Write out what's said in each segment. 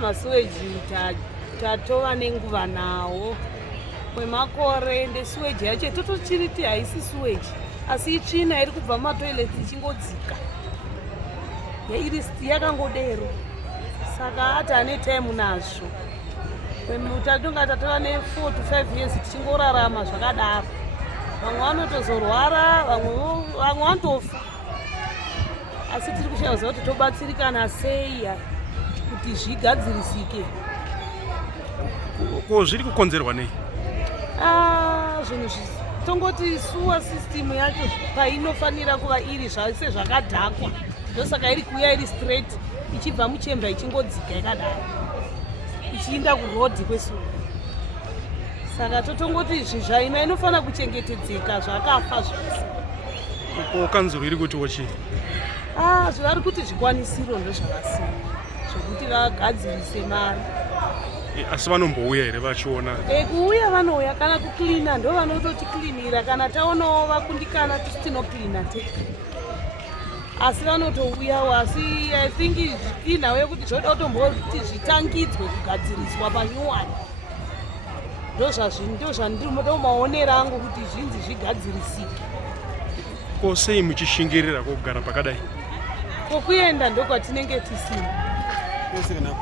Masuweji tatova nenguva nawo kwemakore ende suweji yacho totochiriti haisi suweji asi itsvina iri kubva mumatoileti ichingodzika yakangodero saka hati ane time nazvo tatonga tatova ne 4 to 5 years tichingorarama zvakadaro. Vamwe vanotozorwara vamwe vanotofa asi tiri kushaudza kuti tobatsirikana sei kuti zvigadzirisike. Ko zviri kukonzerwa nei? Zvinhu tongoti sewer system yacho painofanira kuva iri zvase zvakadhakwa ndosaka iri kuuya iri straight ichibva muchemba ichingodzika yakadaro ichiinda kurodhi kwesuwa. Saka totongoti izvi zvaima inofanira kuchengetedzeka zvakafa zvose. Ko kanzuro iri kuti wochi? Zvari kuti zvikwanisiro ndozvakasiyana zvokuti vagadzirise mari. Asi vanombouya here vachiona? Kuuya vanouya kana kuklina ndo vanototiklinira kana taonawo vakundikana tinokilina te. Asi vanotouyawo asi I think inhau yekuti zvoda kutomboti zvitangidzwe kugadziriswa panyuwani. Ndozvandomaonera angu kuti zvinzi zvigadzirisike. Ko sei muchishingirira kugara pakadai? Kokuenda ndokwatinenge tisina.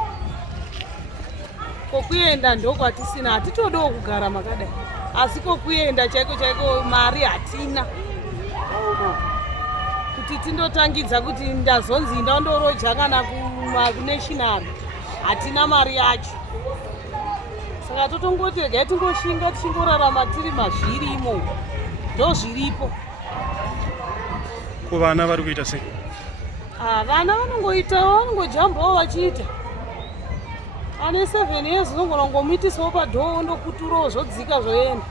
Kokuenda ndokwatisina hatitodewo kugara makadai asi kokuenda chaiko mari hatina kuti tindotangidza kuti ndazonzi ndandoroja kana kunational hatina mari yacho. Saka totongoti regai tingoshinga tichingorarama tiri mazvirimo ndozviripo. Ko vana vari kuita sei? Vana vanongojambawo vachiita. Ane 7 years unongomitisawo padhoo ndokuturawo zvodzika zvoenda.